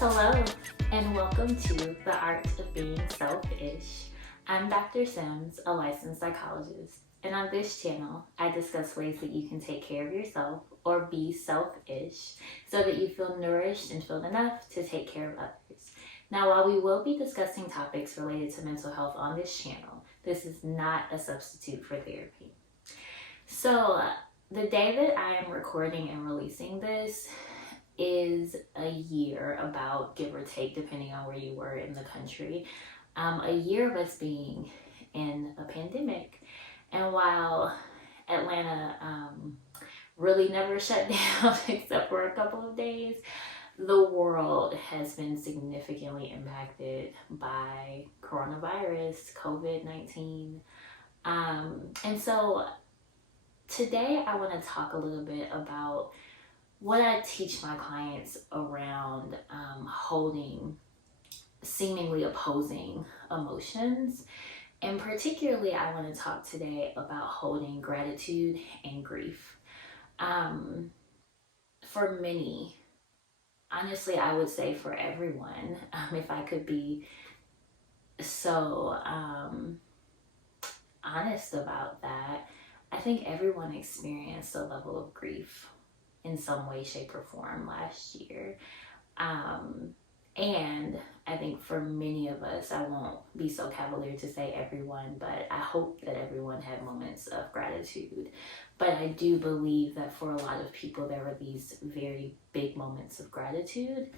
Hello, and welcome to The Art of Being Selfish. I'm Dr. Sims, a licensed psychologist, and on this channel, I discuss ways that you can take care of yourself or be selfish so that you feel nourished and filled enough to take care of others. Now, while we will be discussing topics related to mental health on this channel, this is not a substitute for therapy. So, the day that I am recording and releasing this is a year, about, give or take, depending on where you were in the country, a year of us being in a pandemic. And while Atlanta really never shut down except for a couple of days, the world has been significantly impacted by coronavirus, COVID-19. And so today I want to talk a little bit about what I teach my clients around holding seemingly opposing emotions. And particularly, I want to talk today about holding gratitude and grief. For many, honestly, I would say for everyone, if I could be so honest about that, I think everyone experienced a level of grief in some way, shape, or form last year. And I think for many of us, I won't be so cavalier to say everyone, but I hope that everyone had moments of gratitude. But I do believe that for a lot of people, there were these very big moments of gratitude.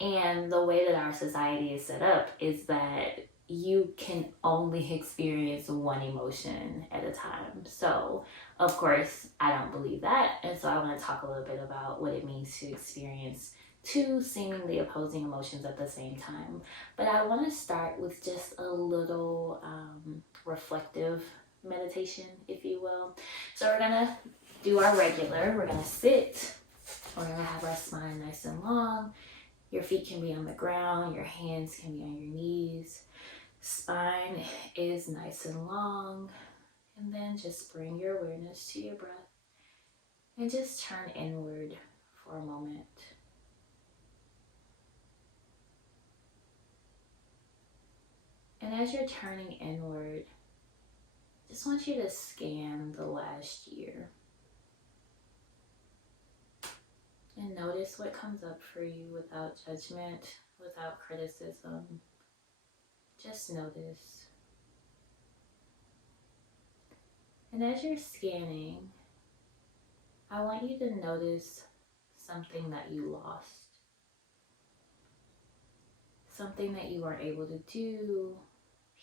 And the way that our society is set up is that you can only experience one emotion at a time. So, of course, I don't believe that. And so I want to talk a little bit about what it means to experience two seemingly opposing emotions at the same time. But I want to start with just a little reflective meditation, if you will. So we're going to do our regular. We're going to sit. We're going to have our spine nice and long. Your feet can be on the ground. Your hands can be on your knees. Spine is nice and long. And then just bring your awareness to your breath and just turn inward for a moment. And as you're turning inward, just want you to scan the last year and notice what comes up for you without judgment, without criticism. Just notice. And as you're scanning, I want you to notice something that you lost. Something that you weren't able to do,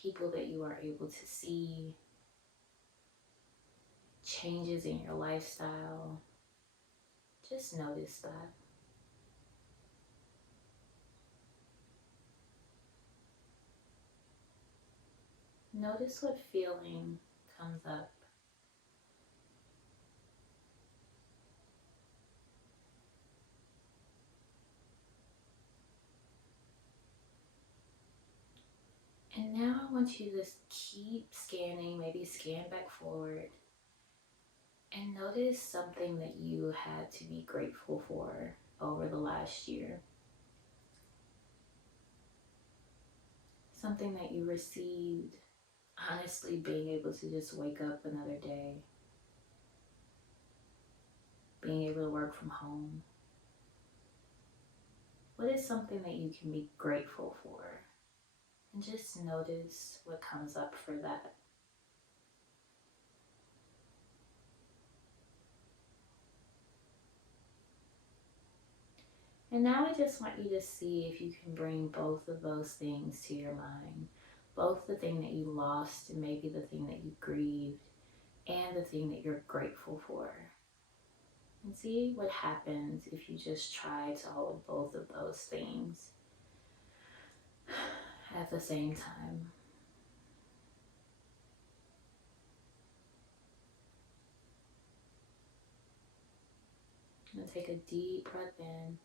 people that you weren't able to see, changes in your lifestyle. Just notice that. Notice what feeling comes up. And now I want you to just keep scanning, maybe scan back forward, and notice something that you had to be grateful for over the last year. Something that you received. Honestly, being able to just wake up another day. Being able to work from home. What is something that you can be grateful for? And just notice what comes up for that. And now I just want you to see if you can bring both of those things to your mind. Both the thing that you lost and maybe the thing that you grieved and the thing that you're grateful for. And see what happens if you just try to hold both of those things at the same time. And take a deep breath in,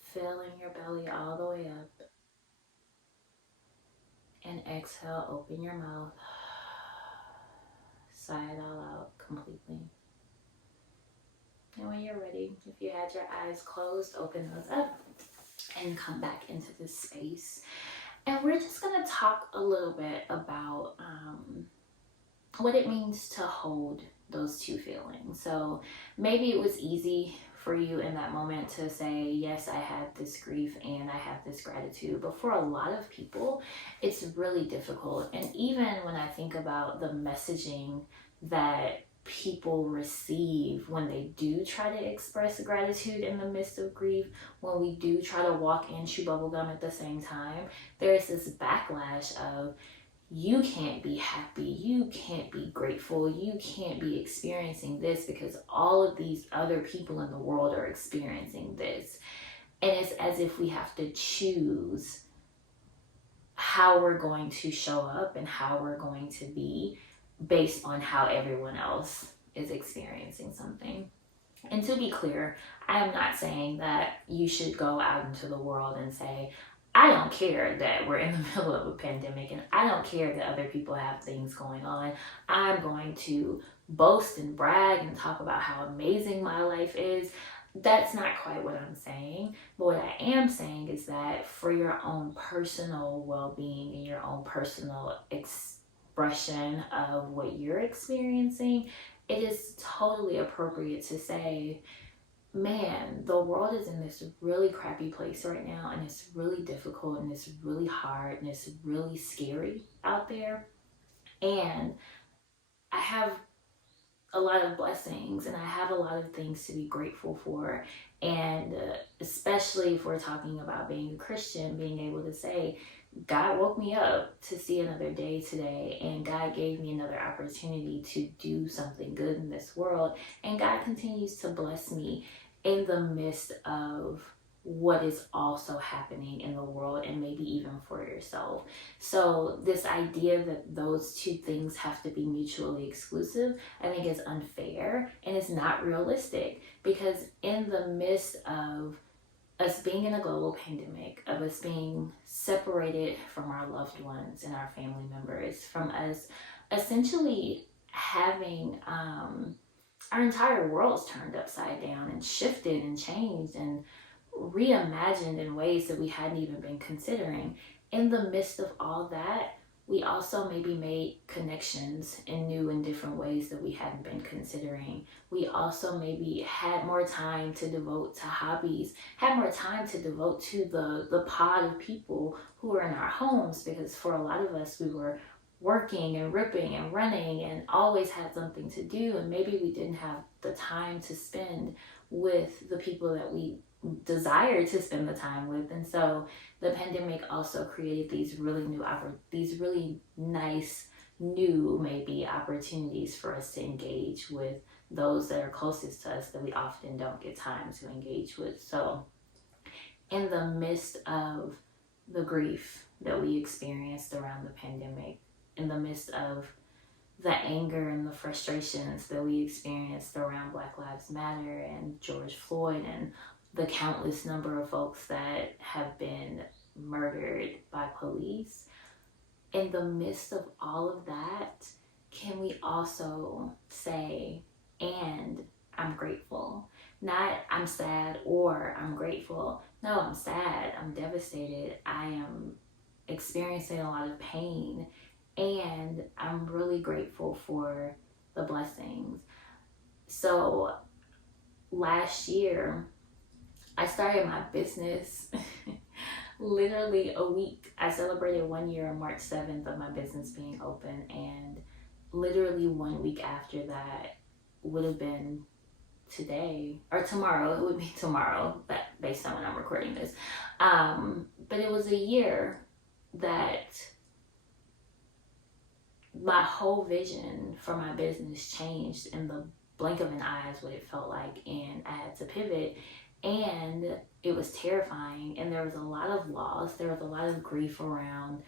filling your belly all the way up. And exhale, open your mouth, sigh it all out completely. And when you're ready, if you had your eyes closed, open those up. and come back into this space. And we're just going to talk a little bit about what it means to hold those two feelings. So maybe it was easy for you in that moment to say, yes, I had this grief and I have this gratitude. But for a lot of people, it's really difficult. And even when I think about the messaging that people receive when they do try to express gratitude in the midst of grief, when we do try to walk and chew bubblegum at the same time, there's this backlash of, you can't be happy, you can't be grateful, you can't be experiencing this because all of these other people in the world are experiencing this. And it's as if we have to choose how we're going to show up and how we're going to be based on how everyone else is experiencing something. And to be clear, I am not saying that you should go out into the world and say, I don't care that we're in the middle of a pandemic and I don't care that other people have things going on. I'm going to boast and brag and talk about how amazing my life is. That's not quite what I'm saying. But what I am saying is that for your own personal well-being and your own personal expression of what you're experiencing, it is totally appropriate to say, man, the world is in this really crappy place right now, and it's really difficult, and it's really hard, and it's really scary out there. And I have a lot of blessings, and I have a lot of things to be grateful for. And especially if we're talking about being a Christian, being able to say, God woke me up to see another day today, and God gave me another opportunity to do something good in this world, and God continues to bless me in the midst of what is also happening in the world, and maybe even for yourself. So this idea that those two things have to be mutually exclusive, I think is unfair and it's not realistic, because in the midst of us being in a global pandemic, of us being separated from our loved ones and our family members, from us essentially having our entire world's turned upside down and shifted and changed and reimagined in ways that we hadn't even been considering. In the midst of all that, we also maybe made connections in new and different ways that we hadn't been considering. We also maybe had more time to devote to hobbies, had more time to devote to the pod of people who were in our homes, because for a lot of us, we were working and ripping and running and always had something to do, and maybe we didn't have the time to spend with the people that we desire to spend the time with. And so the pandemic also created these really nice new maybe opportunities for us to engage with those that are closest to us that we often don't get time to engage with. So in the midst of the grief that we experienced around the pandemic, in the midst of the anger and the frustrations that we experienced around Black Lives Matter and George Floyd and the countless number of folks that have been murdered by police, in the midst of all of that, can we also say, and I'm grateful? Not I'm sad or I'm grateful. No, I'm sad, I'm devastated, I am experiencing a lot of pain, and I'm really grateful for the blessings. So last year, I started my business literally a week. I celebrated 1 year on March 7th of my business being open, and literally 1 week after that would have been today or tomorrow. It would be tomorrow, that based on when I'm recording this. But it was a year that my whole vision for my business changed in the blink of an eye, is what it felt like, and I had to pivot. And it was terrifying, and there was a lot of loss, there was a lot of grief around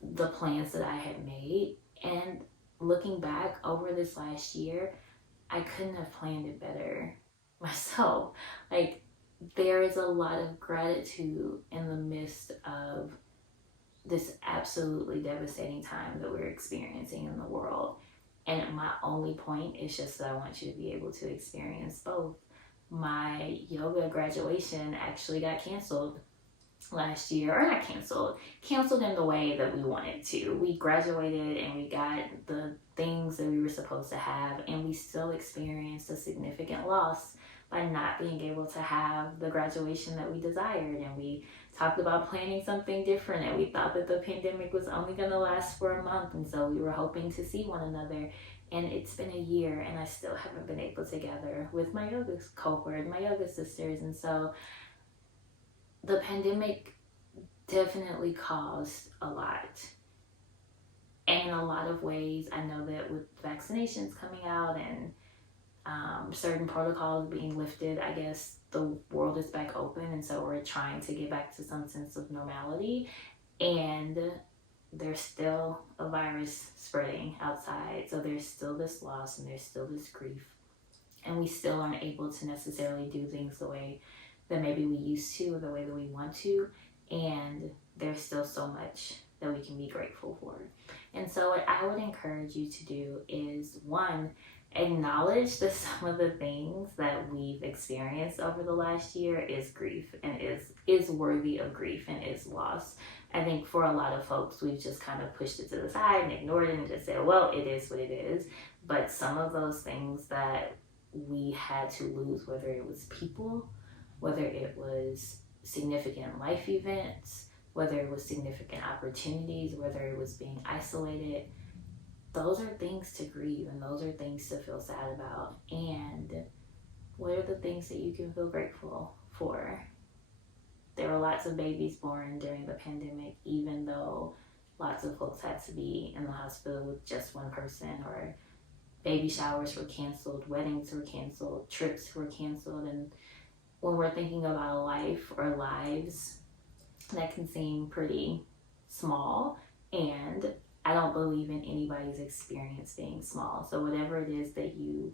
the plans that I had made. And looking back over this last year, I couldn't have planned it better myself. Like, there is a lot of gratitude in the midst of this absolutely devastating time that we're experiencing in the world. And my only point is just that I want you to be able to experience both. My yoga graduation actually got canceled last year, or not canceled in the way that we wanted to. We graduated and we got the things that we were supposed to have, and we still experienced a significant loss by not being able to have the graduation that we desired. And we talked about planning something different, and we thought that the pandemic was only going to last for a month, and so we were hoping to see one another. And it's been a year, and I still haven't been able to gather with my yoga cohort, my yoga sisters. And so the pandemic definitely caused a lot. And in a lot of ways, I know that with vaccinations coming out and certain protocols being lifted, I guess the world is back open. And so we're trying to get back to some sense of normality. And there's still a virus spreading outside. So there's still this loss and there's still this grief. And we still aren't able to necessarily do things the way that maybe we used to, or the way that we want to. And there's still so much that we can be grateful for. And so what I would encourage you to do is, one, acknowledge that some of the things that we've experienced over the last year is grief and is worthy of grief and is loss. I think for a lot of folks, we've just kind of pushed it to the side and ignored it and just said, well, it is what it is. But some of those things that we had to lose, whether it was people, whether it was significant life events, whether it was significant opportunities, whether it was being isolated, those are things to grieve and those are things to feel sad about. And what are the things that you can feel grateful for? There were lots of babies born during the pandemic, even though lots of folks had to be in the hospital with just one person, or baby showers were canceled, weddings were canceled, trips were canceled. And when we're thinking about a life or lives, that can seem pretty small, and I don't believe in anybody's experience being small. So whatever it is that you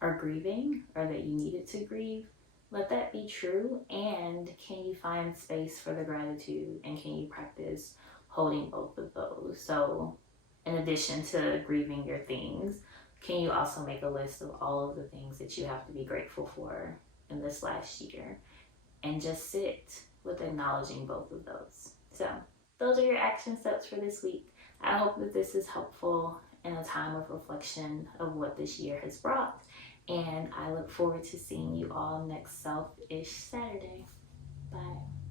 are grieving or that you needed to grieve, let that be true. And can you find space for the gratitude, and can you practice holding both of those? So in addition to grieving your things, can you also make a list of all of the things that you have to be grateful for in this last year, and just sit with acknowledging both of those. So those are your action steps for this week. I hope that this is helpful in a time of reflection of what this year has brought. And I look forward to seeing you all next Self-ish Saturday. Bye.